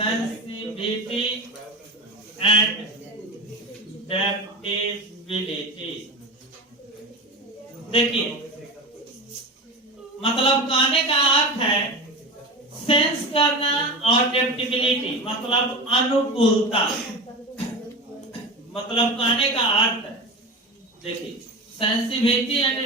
Sensitivity and डेप्टिबिलिटी। देखिए, मतलब कहने का अर्थ है सेंस करना और डेप्टिबिलिटी मतलब अनुकूलता। मतलब कहने का अर्थ है, देखिए सेंसिटिविटी एंड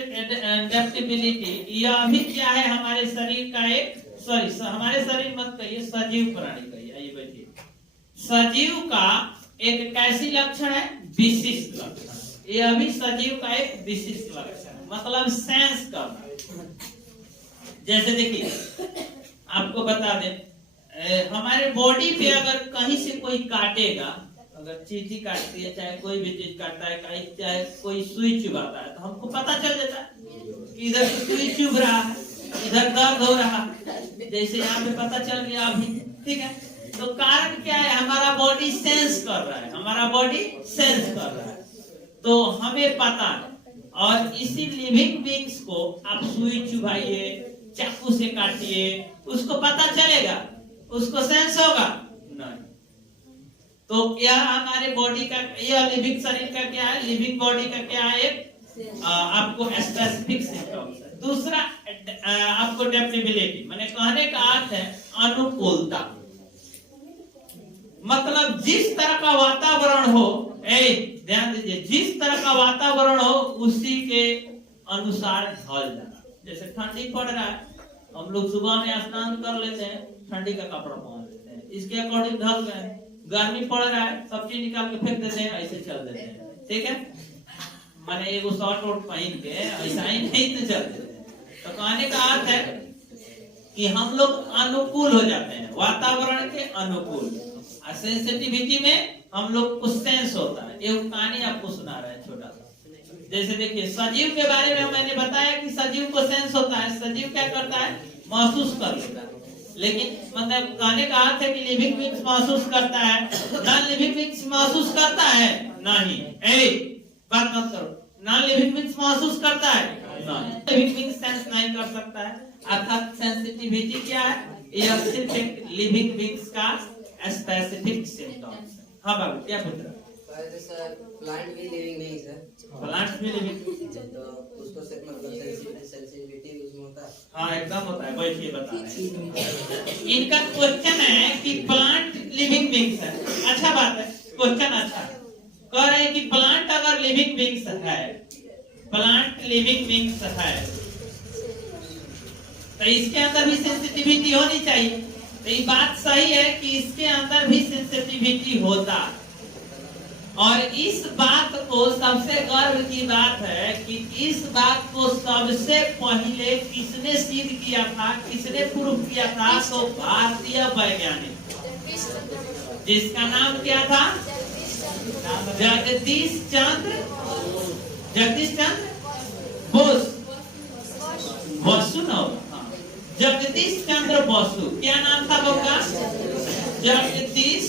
डेप्टिबिलिटी यह भी क्या है, हमारे शरीर का एक हमारे शरीर मत कहिए, सजीव प्राणी कहिए। आइए बैठिए। सजीव का एक कैसी लक्षण है, विशिष्ट लक्षण। यह भी सजीव का एक विशिष्ट लक्षण है, मतलब सेंस करना। जैसे देखिए आपको बता दें, हमारे बॉडी पे अगर कहीं से कोई काटेगा, अगर चींटी काटती है, चाहे कोई भी चीज काटता है, कहीं चाहे कोई सुई चुभाता है, तो हमको पता चल जाता है कि इधर सुई चुभ रहा है, इधर दर्द हो रहा है। जैसे यहाँ पे पता चल गया अभी, ठीक है। तो कारण क्या है, हमारा बॉडी सेंस कर रहा है, हमारा बॉडी सेंस कर रहा है, तो हमें पता है। और इसी लिविंग बीइंग्स को आप सुई चुभाइए, चाकू से काटिए, उसको पता चलेगा, उसको सेंस होगा नहीं। तो यह हमारे बॉडी का, यह लिविंग शरीर का क्या है, लिविंग बॉडी का क्या है, आपको स्पेसिफिक सिम्टम्स है। दूसरा आपको डेप्टिबिलिटी, माने कहने का अर्थ है अनुकूलता। मतलब जिस तरह का वातावरण हो, ध्यान दीजिए, जिस तरह का वातावरण हो उसी के अनुसार ढल जाना। जैसे ठंडी पड़ रहा है, हम लोग सुबह में स्नान कर लेते हैं, ठंडी का कपड़ा पहन लेते हैं, इसके अकॉर्डिंग ढल गए। गर्मी पड़ रहा है, सब्जी निकाल के फेंक देते हैं, ऐसे चल देते हैं, ठीक है। माने एगो शॉर्ट वोट पहन के ऐसा ही नहीं तो चलते हैं। तो कहने का अर्थ है कि हम लोग अनुकूल हो जाते हैं, वातावरण के अनुकूल। और सेंसिटिविटी में हम लोग को सेंस होता है। एक कहानी आपको सुना रहा है छोटा सा। जैसे देखिए, सजीव के बारे में मैंने बताया कि सजीव को सेंस होता है। सजीव क्या करता है, महसूस कर लेता है। लेकिन मतलब कहने का अर्थ है कि लिविंग बीइंग्स महसूस करता है, नॉन लिविंग बीइंग्स महसूस करता है नहीं। बात मत करो, नॉन लिविंग बीइंग्स महसूस करता है नहीं, लिविंग बीइंग सेंस नहीं कर सकता है। अर्थात सेंसिटिविटी क्या है, यह सिर्फ एक लिविंग बीइंग्स का स्पेसिफिक सिम्टम्स है। हाँ बाबू, क्या पूछ रहा है? प्लांट भी लिविंग बीइंग्स है, प्लांट भी लिविंग, तो उसको से मतलब सेंसिटिविटी उसमें होता है। हाँ एकदम होता है। बैठिए बता रहे हैं। इनका क्वेश्चन है कि प्लांट लिविंग बीइंग्स है। अच्छा बात है, क्वेश्चन अच्छा है। कह रहे हैं कि प्लांट अगर लिविंग बीइंग्स है, प्लांट लिविंग बीइंग्स है, तो इसके अंदर भी सेंसिटिविटी होनी चाहिए। तो ये बात सही है कि इसके अंदर भी सेंसिटिविटी होता। और इस बात को सबसे गर्व की बात है कि इस बात को सबसे पहले किसने सिद्ध किया था, किसने प्रूफ किया था, तो भारतीय वैज्ञानिक, जिसका नाम क्या था, जगदीश चंद्र बोस, बसु ना, जगदीश चंद्र बसु। क्या नाम था बच्चा? जगदीश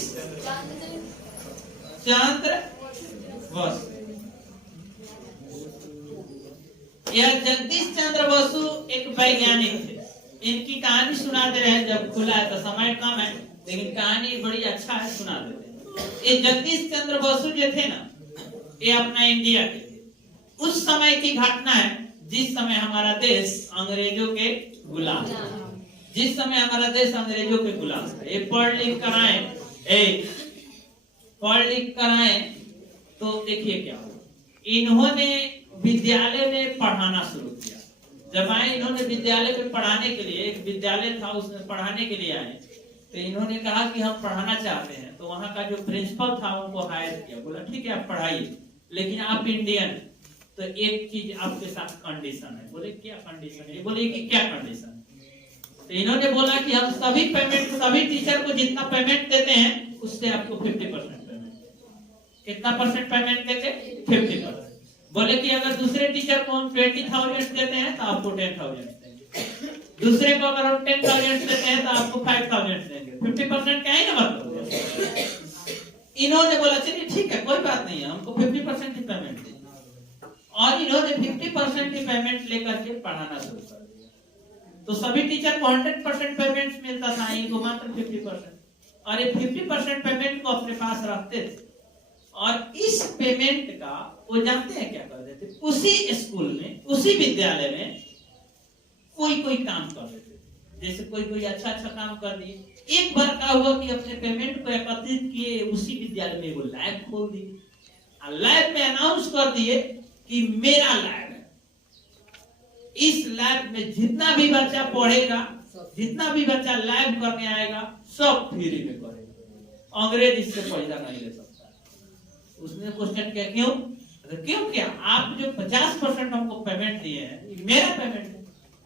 चंद्र बसु। यह जगदीश चंद्र बसु एक वैज्ञानिक थे। इनकी कहानी सुना दे रहे हैं, जब खुला है तो समय कम है, लेकिन कहानी बड़ी अच्छा है, सुना देते हैं। ये जगदीश चंद्र बसु जो थे ना, ये अपना इंडिया के थे। उस समय की घटना है जिस समय हमारा देश अंग्रेजों के गुलाम, जिस समय हमारा देश अंग्रेजों के गुलाम था। ये पढ़ लिख कराएं तो देखिए क्या हुआ। इन्होंने विद्यालय में पढ़ाना शुरू किया। जब आए इन्होंने विद्यालय में पढ़ाने के लिए, एक विद्यालय था उसमें पढ़ाने के लिए आए, तो इन्होंने कहा कि हम पढ़ाना चाहते हैं। तो वहां का जो प्रिंसिपल था उनको हायर किया, बोला ठीक है आप पढ़ाइए, लेकिन आप इंडियन, तो एक चीज आपके साथ कंडीशन है। बोले क्या कंडीशन है? बोले कि क्या कंडीशन? तो इन्होंने बोला कि हम सभी टीचर को जितना पेमेंट देते हैं उससे आपको 50% पेमेंट। कितना परसेंट पेमेंट देते? 50%। बोले कि अगर दूसरे टीचर को हम 20,000 देते हैं तो आपको 10,000 देंगे, दूसरे को अगर हम 10,000 देते हैं तो आपको 5,000 देंगे। 50% क्या है ना मतलब। इन्होंने बोला चलिए ठीक है कोई बात नहीं है, हमको 50% ही पेमेंट दीजिए। और इन्होंने 50% की पेमेंट लेकर के पढ़ाना शुरू कर दिया। तो सभी टीचर को 100% पेमेंट मिलता था, इनको मात्र 50%। और ये 50% पेमेंट को अपने पास रखते थे, और इस पेमेंट का वो जानते हैं क्या कर देते, उसी स्कूल में, उसी विद्यालय में कोई काम कर देते थे। जैसे कोई अच्छा काम कर दिए। एक बार क्या हुआ कि अपने पेमेंट को एकत्रित किए, उसी विद्यालय में वो लैब खोल दिए, और लैब में अनाउंस कर दिए कि मेरा लैब है, इस लैब में जितना भी बच्चा पढ़ेगा, जितना भी बच्चा लैब करने आएगा, सब फ्री में करेगा, अंग्रेज इससे पैसा नहीं ले सकता। उसने क्वेश्चन किया क्यों क्या आप जो 50% हमको पेमेंट दिए हैं, ये मेरा पेमेंट है,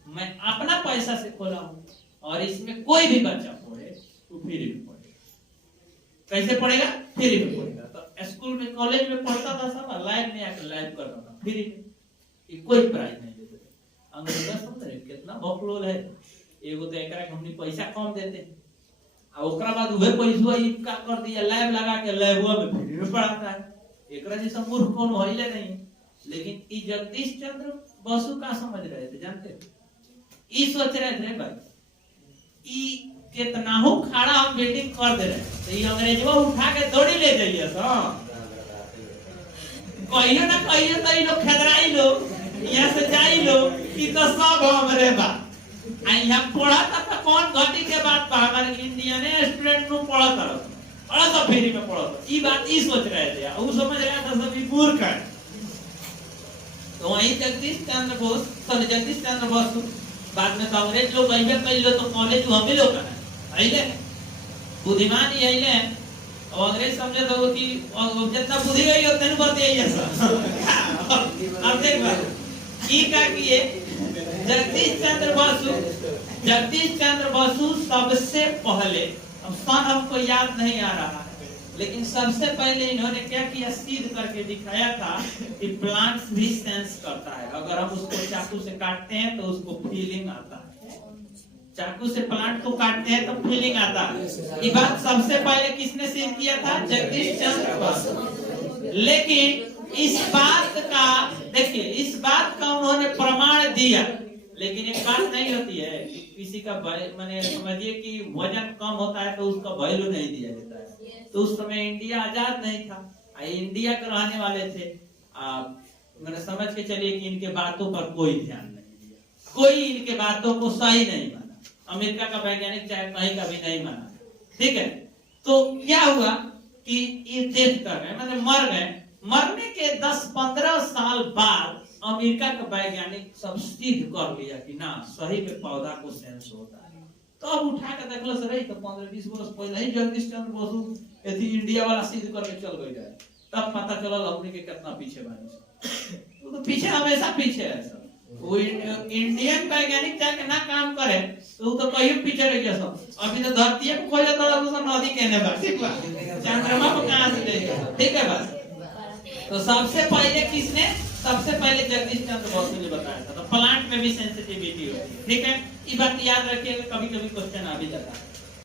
मैं अपना पैसा से खोला हूं, और इसमें कोई भी बच्चा पढ़े तो फ्री में पढ़ेगा। कैसे पढ़ेगा? फ्री में पढ़ेगा। तो स्कूल में, कॉलेज में पढ़ता था सब, लैब में आकर लैब करता था फ्री में, कोई प्राइज नहीं देते थे। अंग्रेज समझ रहे कितना बकलोल है। एगो तो एकरा के हमनी पैसा कम देते, और ओकरा बाद उहे पैसा इनका कर दिया, लैब लगा के लैबवा में फ्री में पढ़ाता है। एकरा जैसा मूर्ख कौन होइले नहीं। लेकिन ई जगदीश चंद्र बसु का समझ रहे थे, जानते हैं? ई सोच रहे थे भाई ई कितना हो खड़ा हम मीटिंग कर दे रहे, तो ये अंग्रेजवा उठा के दौड़ी ले जाइए सब, कहियो ना कहियो तो ई लोग खतराई लोग यहाँ से जाई लोग, ई तो सब हमरे बा। आ यहाँ पढ़ा था कौन घटी के बात बा, हमारे इंडियन स्टूडेंट नु पढ़ा था, पढ़ा तो फ्री में पढ़ा था। ई बात ई सोच रहे थे, वो समझ रहा था सब मूर्ख है। तो वही जगदीश चंद्र बोस, सॉरी जगदीश चंद्र बसु, बाद में तो अंग्रेज लोग अइबे कइलो, तो कॉलेज हम ही लोग है अइले, बुद्धिमान ही अइले, और अंग्रेज समझे तो कि जितना बुद्धि गई उतने बतियाइए सब। अब देख बा ई का किए जगदीश चंद्र बसु सबसे पहले, अब सन हमको याद नहीं आ रहा है, लेकिन सबसे पहले इन्होंने क्या किया, सिद्ध करके दिखाया था कि प्लांट्स भी सेंस करता है। अगर हम उसको चाकू से काटते हैं तो उसको फीलिंग आता है, चाकू से प्लांट को काटते हैं तो फीलिंग आता है। ये बात सबसे पहले किसने सिद्ध किया था? जगदीश चंद्र बसु। लेकिन इस बात का देखिए, इस बात का उन्होंने प्रमाण दिया, लेकिन एक बात नहीं होती है कि किसी का माने समझिए कि वजन कम होता है तो उसका वैल्यू नहीं दिया जाता है। तो उस समय इंडिया आजाद नहीं था, इंडिया के रहने वाले थे, मैंने समझ के चलिए कि इनके बातों पर कोई ध्यान नहीं दिया, कोई इनके बातों को सही नहीं माना, अमेरिका का वैज्ञानिक चाहे कहीं का भी नहीं माना, ठीक है। तो क्या हुआ कि ये डेथ कर गए, मतलब मर गए। मरने के 10-15 साल बाद अमेरिका का वैज्ञानिक सब सिद्ध कर लिया कि ना सही में पौधा को सेंस होता है। तो अब उठा के देखलो सर, तो 15-20 वर्ष पहले ही जगदीश चंद्र बसु एथी इंडिया वाला सिद्ध करके चल गई है, तब पता चला हमने के कितना पीछे बानी। तो पीछे हमेशा पीछे है सर। वो इंडियन वैज्ञानिक जाके ना काम करे तो कहीं पीछे रह गया सब। अभी तो धरती पे खोजा तो नदी कहने बा, ठीक बा, चंद्रमा को कहां से लेगा, ठीक है बस। तो सबसे पहले किसने, सबसे पहले जगदीश चंद्र बसु ने बताया था। तो प्लांट में भी सेंसिटिविटी होती है, ठीक है। ये बात याद रखिएगा, कभी कभी क्वेश्चन आ भी जाता है।